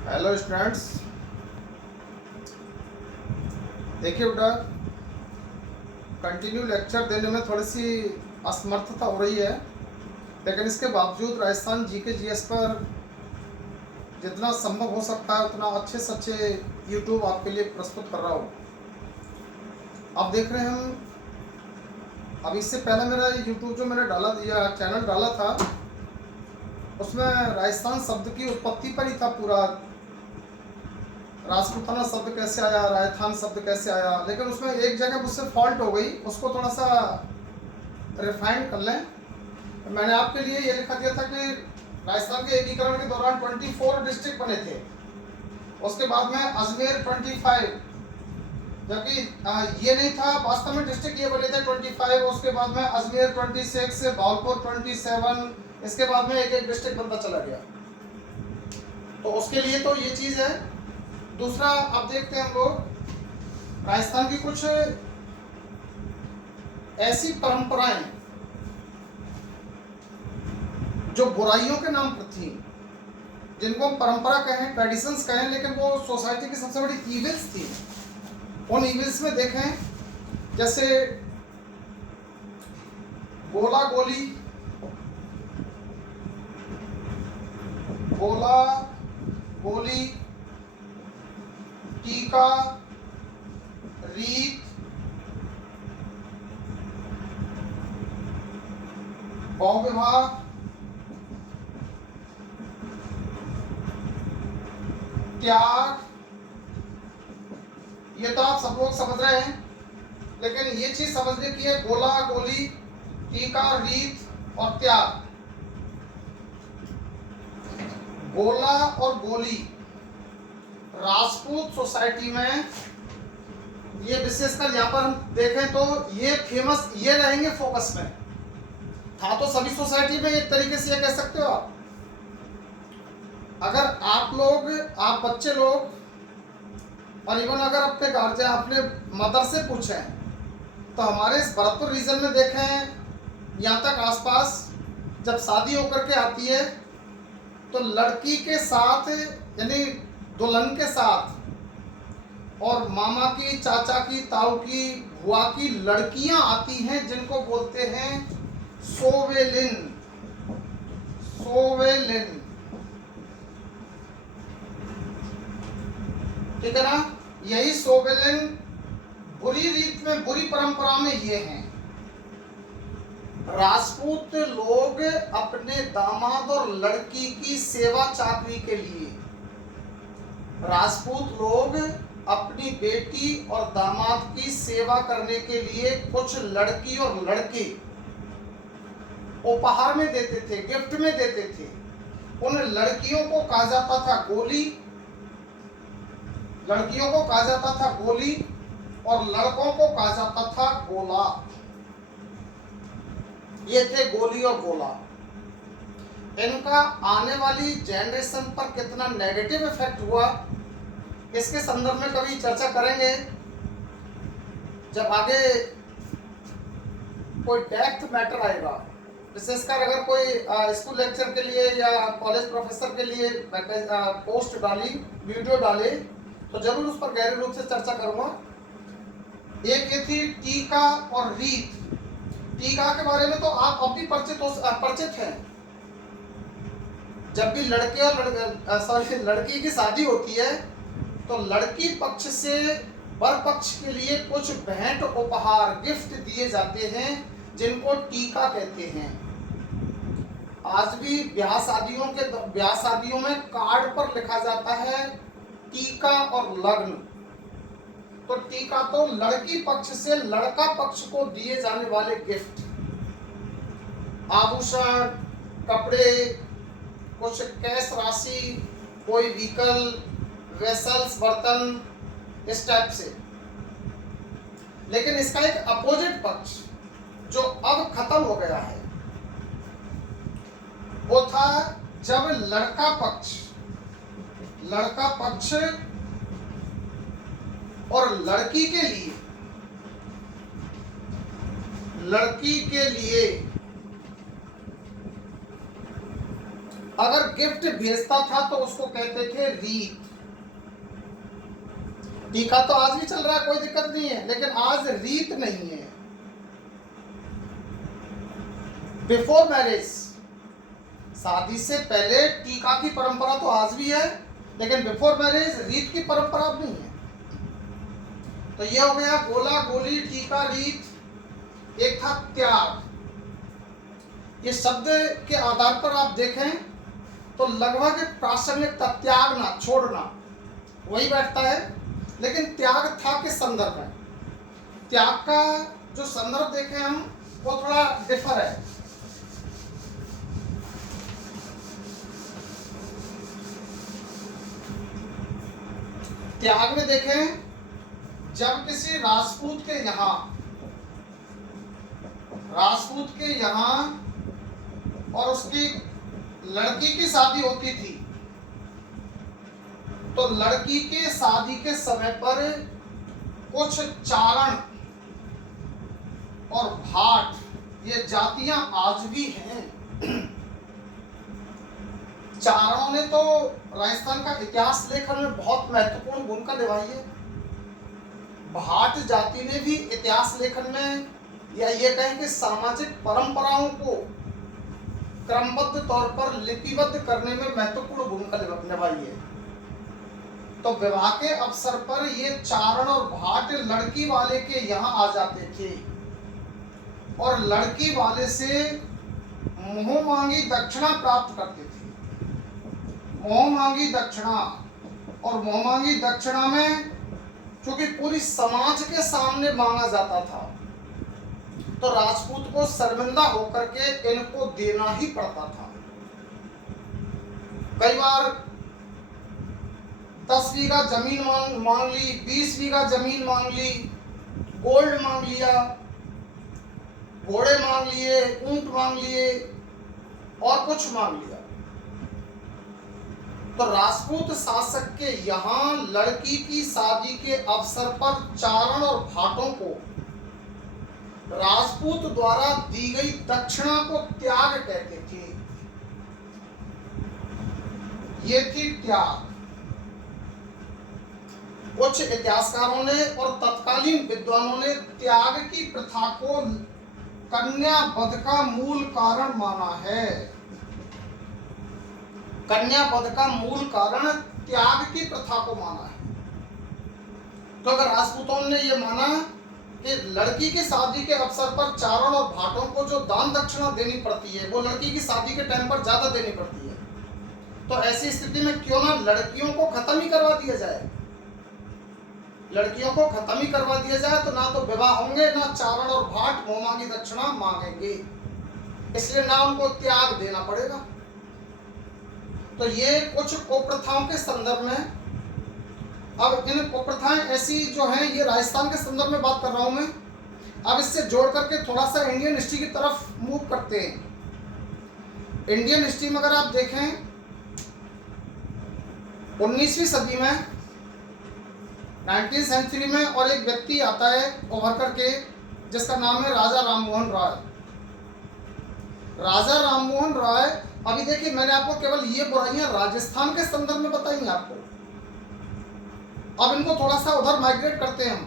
Hello students. देखिए बेटा, continue lecture देने में थोड़ी सी असमर्थता हो रही है, लेकिन इसके बावजूद राजस्थान जीके जीएस पर जितना संभव हो सकता है उतना अच्छे से अच्छे यूट्यूब आपके लिए प्रस्तुत कर रहा हूँ। अब देख रहे हैं हम, अब इससे पहले मेरा यूट्यूब जो मैंने डाला या चैनल डाला था उसमें राजस्थान शब्द की उत्पत्ति पर ही था पूरा, राजपूताना शब्द कैसे आया, राजस्थान शब्द कैसे आया, लेकिन उसमें एक जगह मुझसे फॉल्ट हो गई, उसको थोड़ा सा रिफाइन कर लें। मैंने आपके लिए ये लिखा दिया था कि राजस्थान के एकीकरण के दौरान 24 डिस्ट्रिक्ट बने थे, उसके बाद में अजमेर 25, जबकि ये नहीं था, वास्तव में डिस्ट्रिक्ट ये बने थे 25, उसके बाद में अजमेर 26, भावलपुर 27, इसके बाद में एक एक डिस्ट्रिक्ट बनता चला गया। तो उसके लिए तो ये चीज़ है। दूसरा, अब देखते हैं हम लोग राजस्थान की कुछ ऐसी परंपराएं जो बुराइयों के नाम पर थी, जिनको हम परंपरा कहें, ट्रेडिशंस कहें, लेकिन वो सोसाइटी की सबसे बड़ी इविल्स थी। उन इविल्स में देखें जैसे गोला गोली, गोला गोली, टीका, रीत, गौ विवाह, त्याग, ये तो आप सब लोग समझ रहे हैं, लेकिन ये चीज समझने की है, गोला गोली, टीका, रीत और त्याग। गोला और गोली राजपूत सोसाइटी में, ये विशेषकर यहाँ पर हम देखें तो ये फेमस, ये रहेंगे फोकस में। था तो सभी सोसाइटी में, एक तरीके से ये कह सकते हो आप। अगर आप लोग, आप बच्चे लोग, और इवन अगर अपने गार्जियन, अपने मदर से पूछें, तो हमारे इस भरतपुर रीजन में देखें, यहाँ तक आसपास जब शादी होकर के आती है तो लड़की के साथ, यानी दुल्हन के साथ, और मामा की, चाचा की, ताऊ की, बुआ की लड़कियां आती हैं, जिनको बोलते हैं सोवेलिन। सोवेलिन, ठीक है ना? यही सोवेलिन बुरी रीत में, बुरी परंपरा में ये हैं। राजपूत लोग अपने दामाद और लड़की की सेवा चाकरी के लिए, राजपूत लोग अपनी बेटी और दामाद की सेवा करने के लिए कुछ लड़की और लड़के उपहार में देते थे, गिफ्ट में देते थे। उन लड़कियों को कहा जाता था गोली, लड़कियों को कहा जाता था गोली, और लड़कों को कहा जाता था गोला। ये थे गोली और गोला। इनका आने वाली जनरेशन पर कितना नेगेटिव इफेक्ट हुआ, इसके संदर्भ में कभी चर्चा करेंगे जब आगे कोई डेप्थ मैटर आएगा। विशेषकर अगर कोई स्कूल लेक्चर के लिए या कॉलेज प्रोफेसर के लिए पोस्ट डाली, वीडियो डाले, तो जरूर उस पर गहरे रूप से चर्चा करूंगा। एक ये थी टीका और रीत। टीका के बारे में तो आप अब भी परिचित हैं। जब भी लड़के और लड़की की शादी होती है तो लड़की पक्ष से वर पक्ष के लिए कुछ भेंट, उपहार, गिफ्ट दिए जाते हैं, जिनको टीका कहते हैं। आज भी ब्याह शादियों में कार्ड पर लिखा जाता है टीका और लग्न। तो टीका तो लड़की पक्ष से लड़का पक्ष को दिए जाने वाले गिफ्ट, आभूषण, कपड़े, कुछ कैश राशि, कोई व्हीकल, वेसल्स, बर्तन, इस टाइप से। लेकिन इसका एक अपोजिट पक्ष जो अब खत्म हो गया है, वो था जब लड़का पक्ष और लड़की के लिए अगर गिफ्ट भेजता था तो उसको कहते थे रीत। टीका तो आज भी चल रहा है, कोई दिक्कत नहीं है, लेकिन आज रीत नहीं है। बिफोर मैरिज, शादी से पहले टीका की परंपरा तो आज भी है, लेकिन बिफोर मैरिज रीत की परंपरा अब नहीं है। तो ये हो गया गोला, गोली, टीका, रीत। एक था त्याग। ये शब्द के आधार पर आप देखें तो लगभग प्रासंगिकता, त्यागना, छोड़ना, वही बैठता है, लेकिन त्याग था के संदर्भ में। त्याग का जो संदर्भ देखें हम, वो थोड़ा डिफर है। त्याग में देखें, जब किसी राजपूत के यहाँ और उसकी लड़की की शादी होती थी, तो लड़की के शादी के समय पर कुछ चारण और भाट, ये जातियां आज भी हैं। चारणों ने तो राजस्थान का इतिहास लेखन में बहुत महत्वपूर्ण भूमिका निभाई है। भाट जाति ने भी इतिहास लेखन में, या ये कहें कि सामाजिक परंपराओं को क्रमबद्ध तौर पर लिपिबद्ध करने में महत्वपूर्ण भूमिका निभाई है। तो विवाह के अवसर पर ये चारण और भाट लड़की वाले के यहाँ आ जाते थे और लड़की वाले से मुंह मांगी दक्षिणा प्राप्त करते थे। मुंह मांगी दक्षिणा, और मुंह मांगी दक्षिणा में चूंकि पूरी समाज के सामने मांगा जाता था, तो राजपूत को शर्मिंदा होकर के इनको देना ही पड़ता था। कई बार 10 बीघा जमीन मांग ली, 20 बीघा जमीन मांग ली, गोल्ड मांग लिया, घोड़े मांग लिए, ऊंट मांग लिए और कुछ मांग लिया। तो राजपूत शासक के यहाँ लड़की की शादी के अवसर पर चारण और भाटों को राजपूत द्वारा दी गई दक्षिणा को त्याग कहते थे। ये थी त्याग। कुछ इतिहासकारों ने और तत्कालीन विद्वानों ने त्याग की प्रथा को कन्या वध का मूल कारण माना है। कन्या वध का मूल कारण त्याग की प्रथा को माना है। तो अगर राजपूतों ने यह माना कि लड़की की शादी के अवसर पर चारण और भाटों को जो दान दक्षिणा देनी पड़ती है वो लड़की की शादी के टाइम पर ज्यादा देनी पड़ती है, तो ऐसी स्थिति में क्यों ना लड़कियों को खत्म ही करवा दिया जाए। लड़कियों को खत्म ही करवा दिया जाए तो ना तो विवाह होंगे, ना चारण और भाट मुंह मांगी दक्षिणा मांगेंगे, इसलिए ना उनको त्याग देना पड़ेगा। तो ये कुछ कुप्रथाओं के संदर्भ में। अब इन कुप्रथाएं ऐसी जो हैं, ये राजस्थान के संदर्भ में बात कर रहा हूं मैं। अब इससे जोड़ करके थोड़ा सा इंडियन हिस्ट्री की तरफ मूव करते हैं। इंडियन हिस्ट्री में अगर आप देखें 19वीं सदी में, 19th सेंचुरी में, और एक व्यक्ति आता है उभर करके जिसका नाम है राजा राममोहन राय। राजा राममोहन राय, अभी देखिए मैंने आपको केवल ये बुराइयां राजस्थान के संदर्भ में बताई आपको। अब इनको थोड़ा सा उधर माइग्रेट करते हैं हम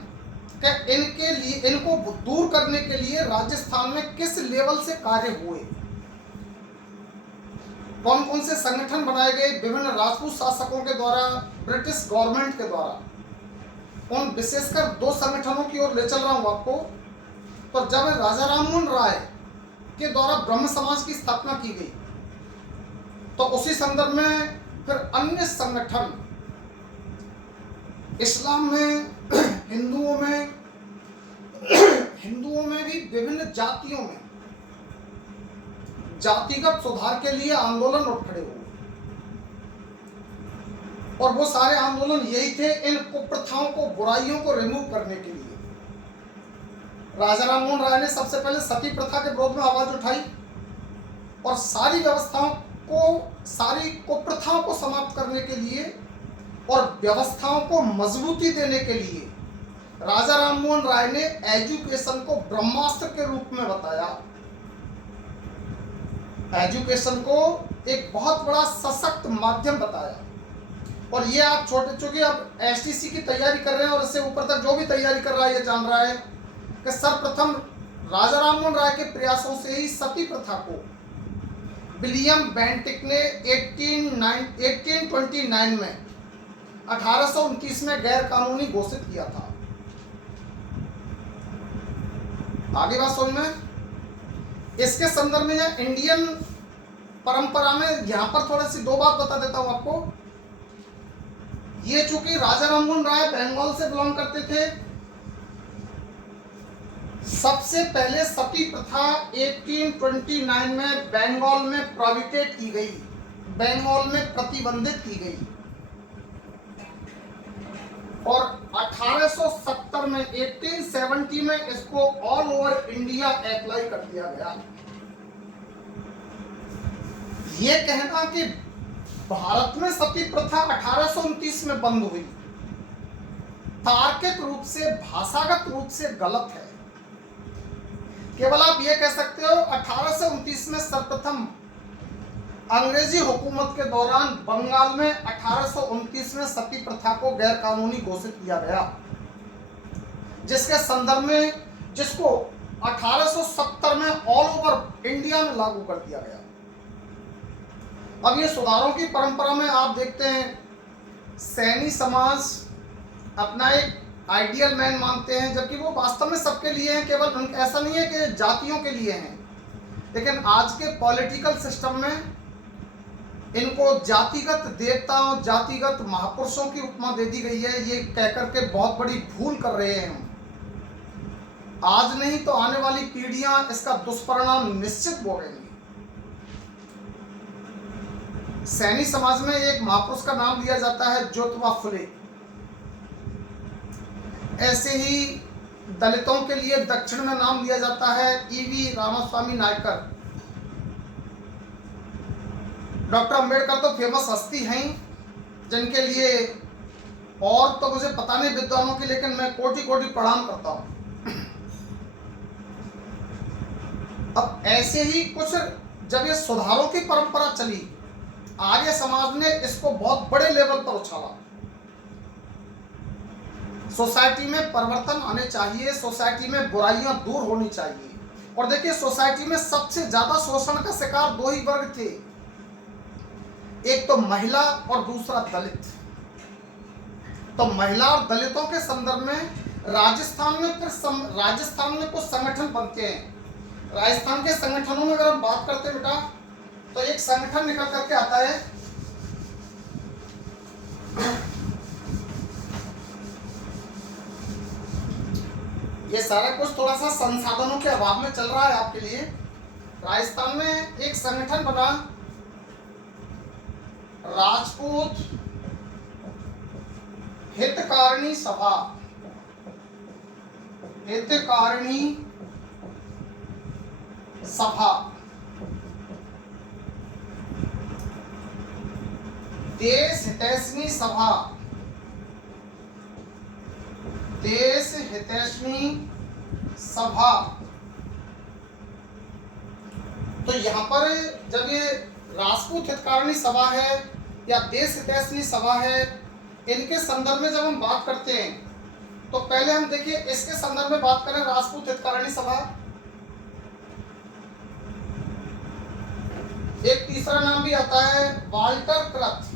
कि इनके लिए, इनको दूर करने के लिए राजस्थान में किस लेवल से कार्य हुए, कौन कौन से संगठन बनाए गए विभिन्न राजपूत शासकों के द्वारा, ब्रिटिश गवर्नमेंट के द्वारा। उन विशेषकर 2 संगठनों की ओर ले चल रहा हूं आपको। तो जब राजा राममोहन राय के द्वारा ब्रह्म समाज की स्थापना की गई, तो उसी संदर्भ में फिर अन्य संगठन इस्लाम में, हिंदुओं में भी विभिन्न जातियों में जातिगत सुधार के लिए आंदोलन उठ खड़े हुए, और वो सारे आंदोलन यही थे, इन कुप्रथाओं को, बुराइयों को रिमूव करने के लिए। राजा राममोहन राय ने सबसे पहले सती प्रथा के विरोध में आवाज उठाई और सारी व्यवस्थाओं को, सारी कुप्रथाओं को समाप्त करने के लिए और व्यवस्थाओं को मजबूती देने के लिए राजा राममोहन राय ने एजुकेशन को ब्रह्मास्त्र के रूप में बताया। एजुकेशन को एक बहुत बड़ा सशक्त माध्यम बताया। और ये आप छोटे, चूंकि अब एसटीसी की तैयारी कर रहे हैं और इससे ऊपर तक जो भी तैयारी कर रहा है ये जान रहा है कि सर्वप्रथम राजा राममोहन राय के प्रयासों से ही सती प्रथा को विलियम बेंटिक ने 1829 में 1829 में गैर कानूनी घोषित किया था। आगे बात समझ में। इसके संदर्भ में इंडियन परंपरा में यहां पर थोड़ी सी दो बात बता देता हूं आपको। ये चूंकि राजा राममोहन राय बंगाल से बिलोंग करते थे, सबसे पहले सती प्रथा 1829 में बंगाल में प्रोहिबिटेड की गई, बंगाल में प्रतिबंधित की गई और 1870 में 1870 में इसको ऑल ओवर इंडिया अप्लाई कर दिया गया। ये कहना कि भारत में सती प्रथा 1829 में बंद हुई, तार्किक रूप से, भाषागत रूप से गलत है। केवल आप ये कह सकते हो 1829 में सर्वप्रथम अंग्रेजी हुकूमत के दौरान बंगाल में 1829 में सती प्रथा को गैर कानूनी घोषित किया गया, जिसके संदर्भ में जिसको 1870 में ऑल ओवर इंडिया में लागू कर दिया गया। अब ये सुधारों की परंपरा में आप देखते हैं सैनी समाज अपना एक आइडियल मैन मानते हैं, जबकि वो वास्तव में सबके लिए हैं, केवल ऐसा नहीं है कि जातियों के लिए हैं। लेकिन आज के पॉलिटिकल सिस्टम में इनको जातिगत देवताओं, जातिगत महापुरुषों की उपमा दे दी गई है। ये कहकर के बहुत बड़ी भूल कर रहे हैं हम। आज नहीं तो आने वाली पीढ़ियां इसका दुष्परिणाम निश्चित भोगेंगी। सैनी समाज में एक महापुरुष का नाम लिया जाता है ज्योतिबा फुले। ऐसे ही दलितों के लिए दक्षिण में नाम लिया जाता है ईवी रामास्वामी नायकर। डॉक्टर अंबेडकर तो फेमस हस्ती हैं, जिनके लिए और तो मुझे पता नहीं विद्वानों की, लेकिन मैं कोटि कोटि प्रणाम करता हूं। अब ऐसे ही कुछ जब ये सुधारों की परंपरा चली, आर्य समाज ने इसको बहुत बड़े लेवल पर उछाला। सोसाइटी में परिवर्तन आने चाहिए, सोसाइटी में बुराइयां दूर होनी चाहिए। और देखिए सोसाइटी में सबसे ज्यादा शोषण का शिकार दो ही वर्ग थे, एक तो महिला और दूसरा दलित। तो महिला और दलितों के संदर्भ में राजस्थान में कुछ संगठन बनते हैं। राजस्थान के संगठनों में अगर हम बात करते हैं बेटा, तो एक संगठन निकल करके आता है ये सारा कुछ थोड़ा सा संसाधनों के अभाव में चल रहा है आपके लिए। राजस्थान में एक संगठन बना, राजपूत हितकारिणी सभा, हितकारिणी सभा। देश हितैषणी सभा, देश हितैषणी सभा। तो यहां पर जब ये राजपूत हितकारिणी सभा है या देश हितैषणी सभा है, इनके संदर्भ में जब हम बात करते हैं तो पहले हम देखिए इसके संदर्भ में बात करें। राजपूत हितकारिणी सभा, एक तीसरा नाम भी आता है वाल्टर क्रथ।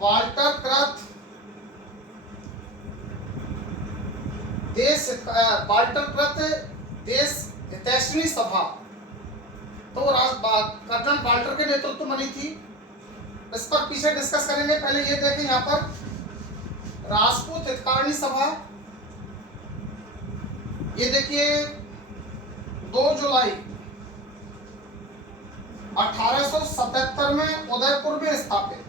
वाल्टर क्रथ देश हितैषणी सभा, तो कर्नल वाल्टर के नेतृत्व बनी थी। इस पर पीछे डिस्कस करेंगे। पहले ये देखें यहाँ पर राजपूत हितकारिणी सभा, ये देखिए 2 जुलाई 1877 में उदयपुर में स्थापित,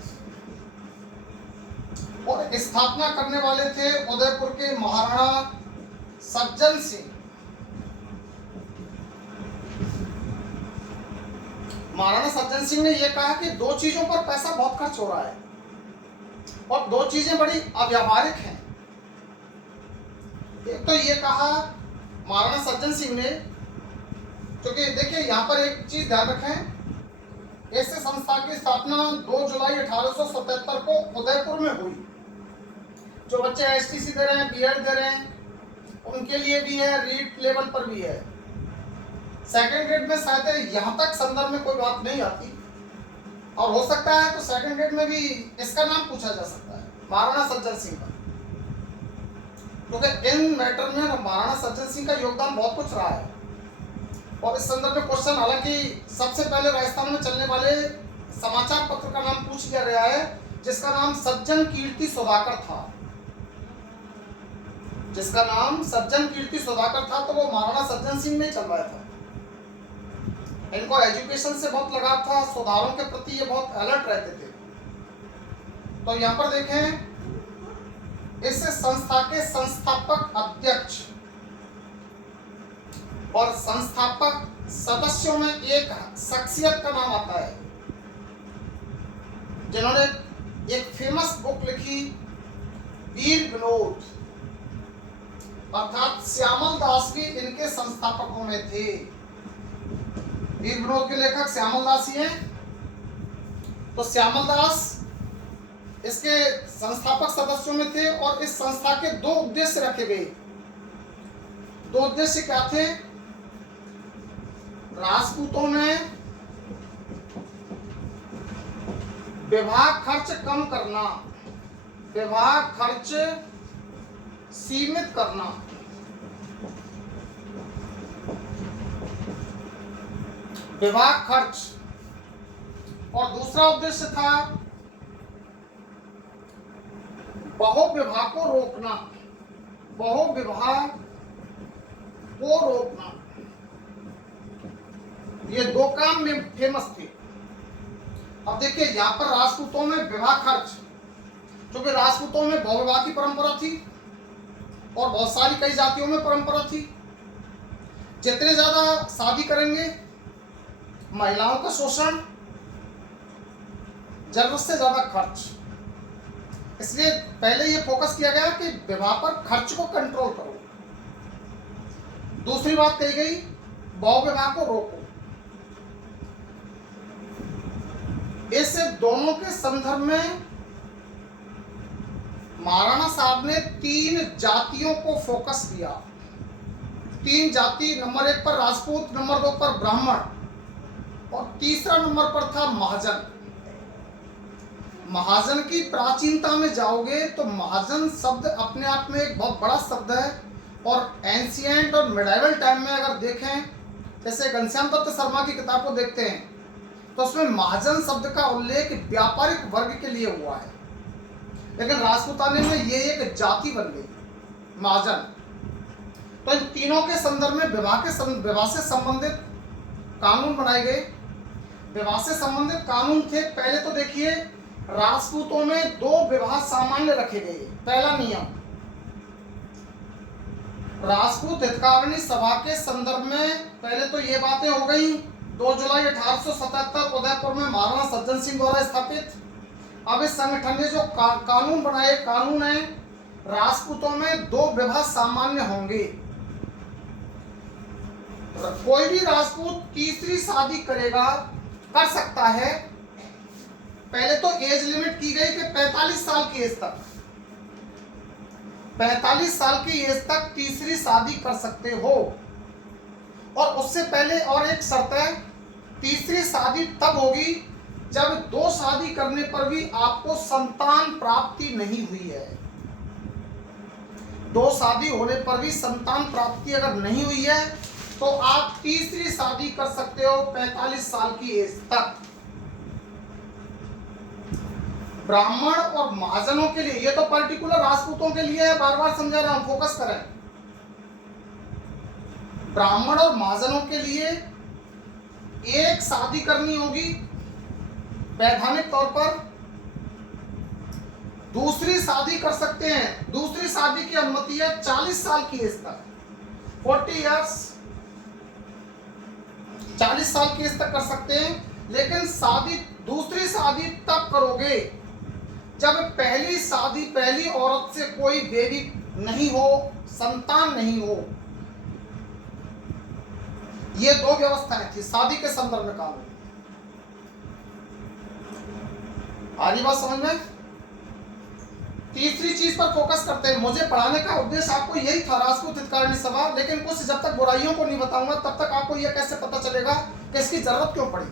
और स्थापना करने वाले थे उदयपुर के महाराणा सज्जन सिंह। महाराणा सज्जन सिंह ने यह कहा कि 2 चीजों पर पैसा बहुत खर्च हो रहा है और 2 चीजें बड़ी अव्यावहारिक हैं। एक तो ये कहा महाराणा सज्जन सिंह ने, क्योंकि देखिए यहां पर एक चीज ध्यान रखें, ऐसे संस्था की स्थापना 2 जुलाई 1877 को उदयपुर में हुई। जो बच्चे एसटीसी दे रहे हैं, बीएड दे रहे हैं, उनके लिए भी है, रीट लेवल पर भी है। सेकंड ग्रेड में शायद यहाँ तक संदर्भ में कोई बात नहीं आती, और हो सकता है तो सेकंड ग्रेड में भी इसका नाम पूछा जा सकता है, महाराणा सज्जन सिंह का, क्योंकि इन मैटर में महाराणा सज्जन सिंह का योगदान बहुत कुछ रहा है। और इस संदर्भ में क्वेश्चन, हालांकि सबसे पहले राजस्थान में चलने वाले समाचार पत्र का नाम पूछ लिया गया है, जिसका नाम सज्जन कीर्ति सुधाकर था। जिसका नाम सज्जन कीर्ति सुधाकर था, तो वो महाराणा सज्जन सिंह में चल रहा था। इनको एजुकेशन से बहुत लगाव था, सुधारों के प्रति ये बहुत अलर्ट रहते थे। तो यहाँ पर देखें, इस संस्था के संस्थापक अध्यक्ष और संस्थापक सदस्यों में एक शख्सियत का नाम आता है, जिन्होंने एक फेमस बुक लिखी, वीर विनोद, अर्थात श्यामल दास भी इनके संस्थापकों में थे। वीर विनोद के लेखक श्यामल दास ही हैं। तो श्यामल दास इसके संस्थापक सदस्यों में थे, और इस संस्था के 2 उद्देश्य रखे गए। 2 उद्देश्य क्या थे? राजपूतों में विवाह खर्च कम करना, विवाह खर्च सीमित करना, विवाह खर्च, और दूसरा उद्देश्य था बहुविवाह को रोकना, बहुविवाह को रोकना। ये 2 काम में फेमस थे। अब देखिए, यहाँ पर राजपूतों में विवाह खर्च, क्योंकि राजपूतों में बहुविवाह की परंपरा थी और बहुत सारी कई जातियों में परंपरा थी। जितने ज्यादा शादी करेंगे, महिलाओं का शोषण, जरूरत से ज्यादा खर्च, इसलिए पहले ये फोकस किया गया कि विवाह पर खर्च को कंट्रोल करो। दूसरी बात कही गई, बहुविवाह को रोको। इस दोनों के संदर्भ में महाराणा साहब ने 3 जातियों को फोकस किया। 3 जाति, नंबर 1 पर राजपूत, नंबर 2 पर ब्राह्मण, और तीसरा नंबर पर था महाजन। महाजन की प्राचीनता में जाओगे तो महाजन शब्द अपने आप में एक बहुत बड़ा शब्द है, और एंशिएंट और मिडाइवल टाइम में अगर देखें, जैसे घनश्याम दत्त शर्मा की किताब को देखते हैं, तो उसमें महाजन शब्द का उल्लेख व्यापारिक वर्ग के लिए हुआ है, लेकिन राजपूताने में ये एक जाति बन गई, महाजन। तो इन तीनों के संदर्भ में विवाह से संबंधित कानून बनाए गए। विवाह से संबंधित कानून थे, पहले तो देखिए, राजपूतों में 2 विवाह सामान्य रखे गए। पहला नियम, राजपूत हितकारिणी सभा के संदर्भ में पहले तो ये बातें हो गई। 2 जुलाई 1877 उदयपुर में महाराणा सज्जन सिंह द्वारा स्थापित। अब इस संगठन ने जो कानून बनाए, कानून है, राजपूतों में 2 विवाह सामान्य होंगे। कोई भी राजपूत तीसरी शादी कर सकता है। पहले तो एज लिमिट की गई कि 45 साल की एज तक, 45 साल की एज तक तीसरी शादी कर सकते हो। और उससे पहले और एक शर्त है, तीसरी शादी तब होगी जब 2 शादी करने पर भी आपको संतान प्राप्ति नहीं हुई है। 2 शादी होने पर भी संतान प्राप्ति अगर नहीं हुई है, तो आप तीसरी शादी कर सकते हो 45 साल की एज तक। ब्राह्मण और महाजनों के लिए, ये तो पर्टिकुलर राजपूतों के लिए है, बार बार समझा रहा हूं, फोकस करें। ब्राह्मण और महाजनों के लिए एक शादी करनी होगी वैधानिक तौर पर, दूसरी शादी कर सकते हैं। दूसरी शादी की अनुमति है 40 साल की एज तक, 40 इयर्स, 40 साल की एज तक कर सकते हैं। लेकिन दूसरी शादी तब करोगे जब पहली औरत से कोई बेबी नहीं हो, संतान नहीं हो। ये 2 व्यवस्थाएं थी शादी के संदर्भ में कानून। आ रही बात समझ में? तीसरी चीज पर फोकस करते हैं। मुझे पढ़ाने का उद्देश्य आपको यही था, राजपूत हितकारिणी सभा, लेकिन कुछ जब तक बुराइयों को नहीं बताऊंगा तब तक आपको यह कैसे पता चलेगा कि इसकी जरूरत क्यों पड़ी।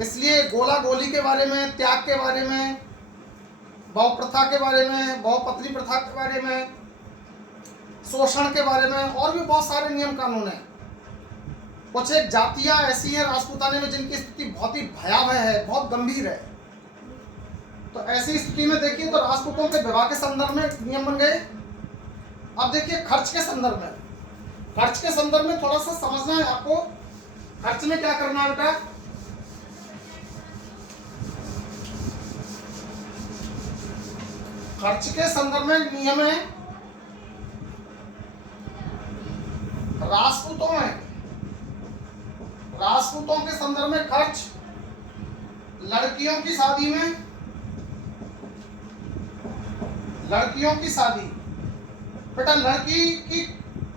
इसलिए गोला गोली के बारे में, त्याग के बारे में, बहु प्रथा के बारे में, बहुपत्नी प्रथा के बारे में, शोषण के बारे में और भी बहुत सारे नियम कानून हैं। कुछ एक जातियां ऐसी हैं राजपूताने में जिनकी स्थिति बहुत ही भयावह है, बहुत गंभीर है। तो ऐसी स्थिति में देखिए तो राजपूतों के विवाह के संदर्भ में नियम बन गए। अब देखिए खर्च के संदर्भ में, खर्च के संदर्भ में थोड़ा सा समझना है आपको। खर्च में क्या करना है बेटा? खर्च के संदर्भ में नियम है, राजपूतों के संदर्भ में खर्च लड़कियों की शादी में, लड़कियों की शादी बेटा, लड़की की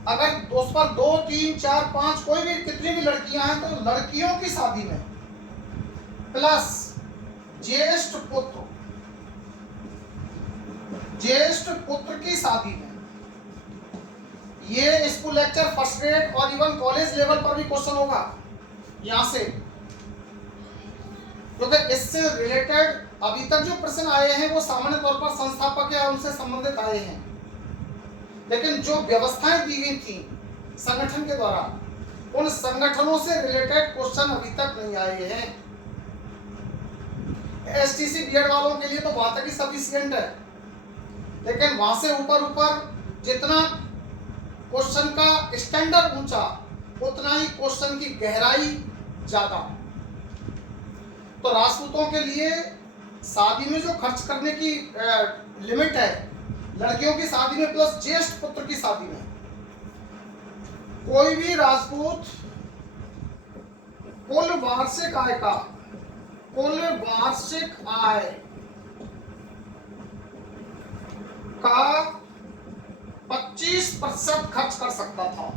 अगर उस पर 2, 3, 4, 5 कोई भी कितनी भी लड़कियां हैं तो लड़कियों की शादी में प्लस ज्येष्ठ पुत्र की शादी में, ये स्कूल लेक्चर फर्स्ट ग्रेड और इवन कॉलेज लेवल पर भी क्वेश्चन होगा यहां से, क्योंकि इससे रिलेटेड अभी तक जो प्रश्न आए हैं वो सामान्य तौर पर संस्थापक या उनसे संबंधित आए हैं, लेकिन जो व्यवस्थाएं दी गई थी संगठन के द्वारा, उन संगठनों से रिलेटेड क्वेश्चन अभी तक नहीं आए हैं। एसटीसी बीएड वालों के लिए तो वहां तक ही सफिशिएंट है, लेकिन वहां से ऊपर जितना क्वेश्चन का स्टैंडर्ड ऊंचा उतना ही क्वेश्चन की गहराई ज्यादा। तो राजपूतों के लिए शादी में जो खर्च करने की लिमिट है, लड़कियों की शादी में प्लस ज्येष्ठ पुत्र की शादी में, कोई भी राजपूत कुल वार्षिक आय का 25% खर्च कर सकता था।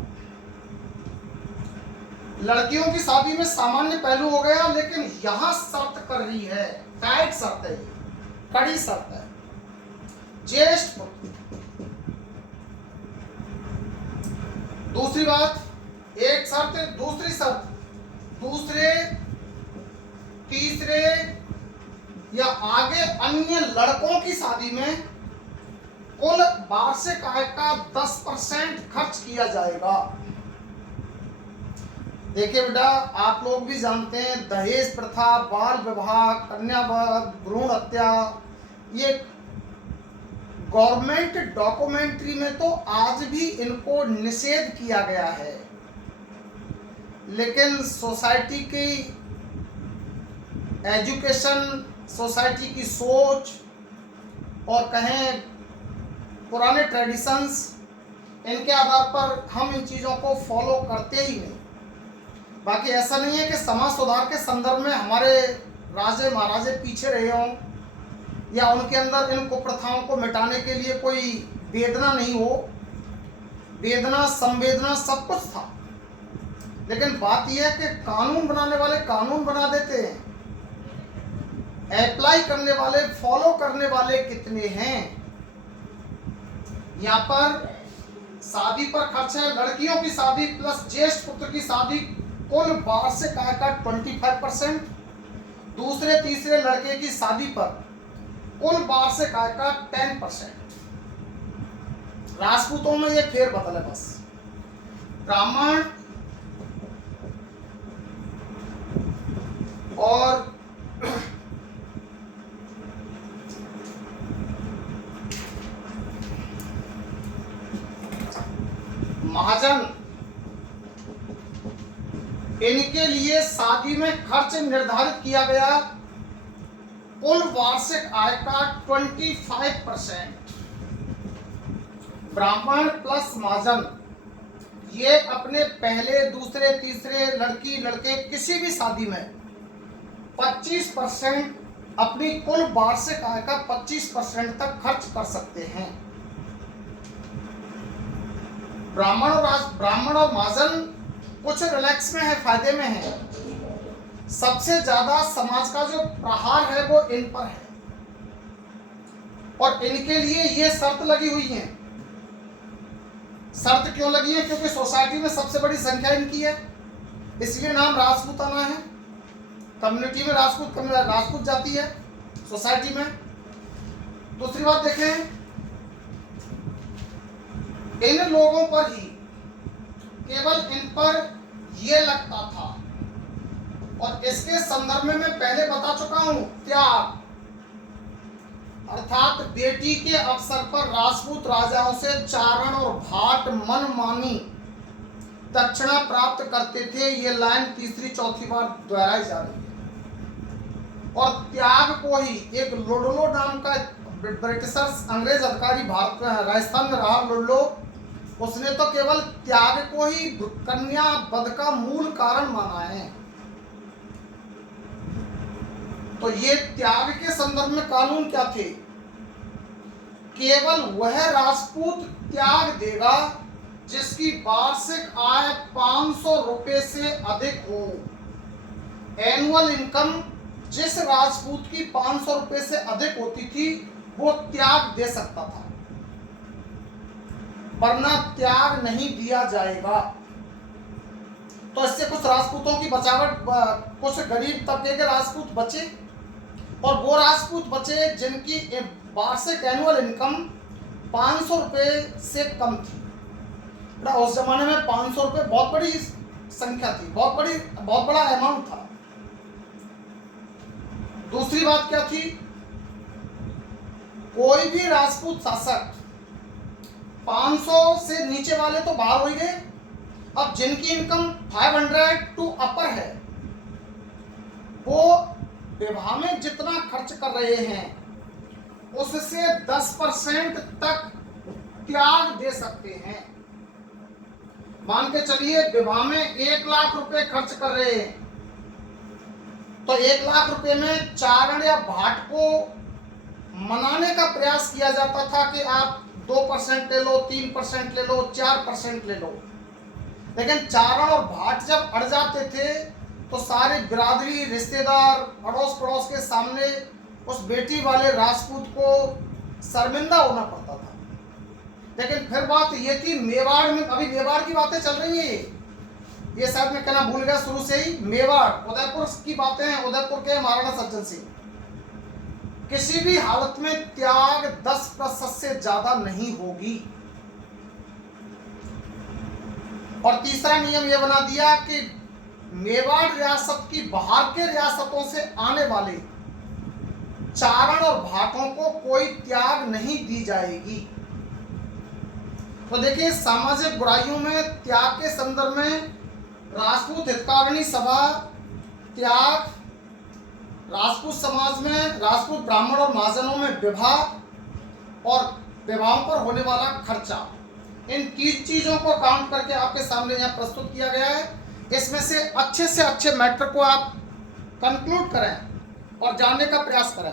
लड़कियों की शादी में सामान्य पहलू हो गया, लेकिन यहां शर्त कर रही है, टाइट शर्त है, कड़ी शर्त है, ज्येष्ठ पुत्र। दूसरी बात, एक शर्त, दूसरी शर्त, दूसरे तीसरे या आगे अन्य लड़कों की शादी में कुल वार्षिक आय का 10% खर्च किया जाएगा। देखिए बेटा, आप लोग भी जानते हैं दहेज प्रथा, बाल विवाह, कन्यावध, भ्रूण हत्या, ये गवर्नमेंट डॉक्यूमेंट्री में तो आज भी इनको निषेध किया गया है, लेकिन सोसाइटी की एजुकेशन, सोसाइटी की सोच और कहें पुराने ट्रेडिशंस, इनके आधार पर हम इन चीज़ों को फॉलो करते ही नहीं। बाकी ऐसा नहीं है कि समाज सुधार के संदर्भ में हमारे राजे महाराजे पीछे रहे हों या उनके अंदर इन कुप्रथाओं को मिटाने के लिए कोई वेदना नहीं हो, वेदना संवेदना सब कुछ था, लेकिन बात यह है कि कानून बनाने वाले कानून बना देते हैं, अप्लाई करने वाले, फॉलो करने वाले कितने हैं। यहाँ पर शादी पर खर्च है, लड़कियों की शादी प्लस ज्येष्ठ पुत्र की शादी, कुल वार्षिक आय का 25%, दूसरे तीसरे लड़के की शादी पर कुल वार्षिक आय का 10%। राजपूतों में ये फेर बदल है बस। ब्राह्मण और महाजन, इनके लिए शादी में खर्च निर्धारित किया गया कुल वार्षिक आय का 25%। ब्राह्मण प्लस महाजन ये अपने पहले, दूसरे, तीसरे लड़की लड़के किसी भी शादी में 25% अपनी कुल वार्षिक आय का 25% तक खर्च कर सकते हैं। ब्राह्मण और महाजन कुछ रिलैक्स में है, फायदे में है, सबसे ज्यादा समाज का जो प्रहार है वो इन पर है, और इनके लिए ये शर्त लगी हुई है। शर्त क्यों लगी है? क्योंकि सोसाइटी में सबसे बड़ी संख्या इनकी है, इसलिए नाम राजपूताना है। कम्युनिटी में राजपूत जाति है सोसाइटी में। दूसरी बात देखें, इन लोगों पर ही केवल इन पर यह लगता था, और इसके संदर्भ में मैं पहले बता चुका हूं, त्याग अर्थात बेटी के अवसर पर राजपूत राजाओं से चारण और भाट मनमानी दक्षिणा प्राप्त करते थे। ये लाइन तीसरी चौथी बार दोहराई जा रही है। और त्याग को ही एक लुडलो नाम का ब्रिटिशर्स अंग्रेज अधिकारी भारत राजस्थान में रहा, लुडलो, उसने तो केवल त्याग को ही कन्या वध का मूल कारण माना है। तो ये त्याग के संदर्भ में कानून क्या थे? केवल वह राजपूत त्याग देगा जिसकी वार्षिक आय 500 रुपए से अधिक हो। एनुअल इनकम जिस राजपूत की 500 रुपए से अधिक होती थी वो त्याग दे सकता था, वरना त्याग नहीं दिया जाएगा। तो इससे कुछ राजपूतों की बचावट, कुछ गरीब तबके के राजपूत बचे, और वो राजपूत बचे जिनकी वार्षिक एनुअल इनकम 500 रुपए से कम थी। उस जमाने में 500 रुपए बहुत बड़ी संख्या थी, बहुत बड़ा अमाउंट था। दूसरी बात क्या थी? कोई भी राजपूत शासक 500 से नीचे वाले तो बाहर हो गए, अब जिनकी इनकम 500 टू अपर है वो विवाह में जितना खर्च कर रहे हैं उससे 10% तक त्याग दे सकते हैं। मान के चलिए विवाह में 1 लाख रुपए खर्च कर रहे हैं, तो 1 लाख रुपए में चारण या भाट को मनाने का प्रयास किया जाता था कि आप 2% ले लो, 3% ले लो, 4% ले लो। लेकिन चारण और भाट जब अड़ जाते थे तो सारे बिरादरी, रिश्तेदार, अड़ोस पड़ोस के सामने उस बेटी वाले राजपूत को शर्मिंदा होना पड़ता था। लेकिन फिर बात ये थी, मेवाड़ में, अभी मेवाड़ की बातें चल रही है, ये शायद मैं कहना भूल गया शुरू से ही, मेवाड़ उदयपुर की बातें हैं, उदयपुर के महाराणा सज्जन सिंह। किसी भी हालत में त्याग 10% से ज्यादा नहीं होगी। और तीसरा नियम यह बना दिया कि मेवाड़ रियासत की बाहर के रियासतों से आने वाले चारण और भाटों को कोई त्याग नहीं दी जाएगी। तो देखिए, सामाजिक बुराइयों में त्याग के संदर्भ में राजपूत हितकारिणी सभा त्याग, राजपूत समाज में राजपूत ब्राह्मण और महाजनों में विवाह और विवाहों पर होने वाला खर्चा, इन 3 चीजों को काउंट करके आपके सामने यहाँ प्रस्तुत किया गया है। इसमें से अच्छे मैटर को आप कंक्लूड करें और जानने का प्रयास करें।